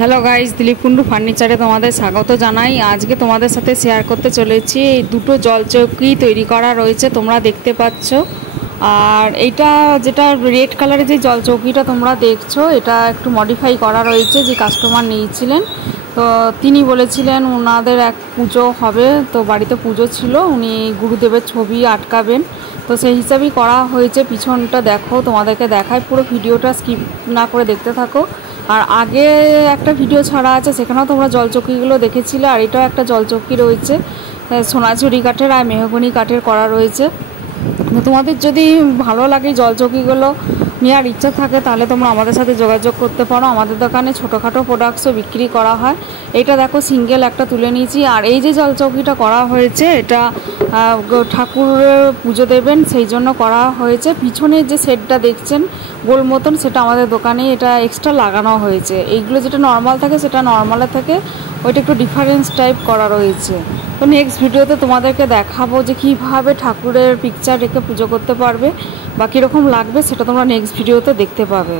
Hello guys, Dilip Kundu ফার্নিচারে তোমাদের স্বাগত জানাই। আজকে তোমাদের সাথে শেয়ার করতে চলেছি এই দুটো জলচৌকি তৈরি করা রয়েছে, তোমরা দেখতে পাচ্ছ। আর এইটা যেটা রেড কালারের যে জলচৌকিটা তোমরা দেখছো, এটা একটু মডিফাই করা রয়েছে। যে কাস্টমার নিয়েছিলেন, তো তিনি বলেছিলেন ওনাদের এক পুজো হবে, তো বাড়িতে পুজো ছিল, উনি গুরুদেবের ছবি আটকাবেন, তো সেই হিসাবেই করা হয়েছে। পিছনটা দেখো, তোমাদেরকে দেখায়, পুরো ভিডিওটা স্কিপ না করে দেখতে থাকো। আর আগে একটা ভিডিও ছাড়া আছে, সেখানেও তোমরা জলচৌকিগুলো দেখেছিলে। আর এটাও একটা জলচৌকি রয়েছে, সোনাঝুরি কাঠের আর মেহগনি কাঠের করা রয়েছে। তোমাদের যদি ভালো লাগে জলচৌকিগুলো নেওয়ার ইচ্ছা থাকে, তাহলে তোমরা আমাদের সাথে যোগাযোগ করতে পারো। আমাদের দোকানে ছোটোখাটো প্রোডাক্টসও বিক্রি করা হয়। এটা দেখো, সিঙ্গেল একটা তুলে নিয়েছি। আর এই যে জলচৌকিটা করা হয়েছে, এটা ঠাকুরের পুজো দেবেন সেই জন্য করা হয়েছে। পিছনে যে সেটটা দেখছেন গোল মতন, সেটা আমাদের দোকানে এটা এক্সট্রা লাগানো হয়েছে। এইগুলো যেটা নর্মাল থাকে সেটা নর্মালের থেকে ওইটা একটু ডিফারেন্স টাইপ করা রয়েছে। তো নেক্সট ভিডিওতে তোমাদেরকে দেখাবো যে কীভাবে ঠাকুরের পিকচার রেখে পুজো করতে পারবে বা কীরকম লাগবে, সেটা তোমরা নেক্সট ভিডিওতে দেখতে পাবে।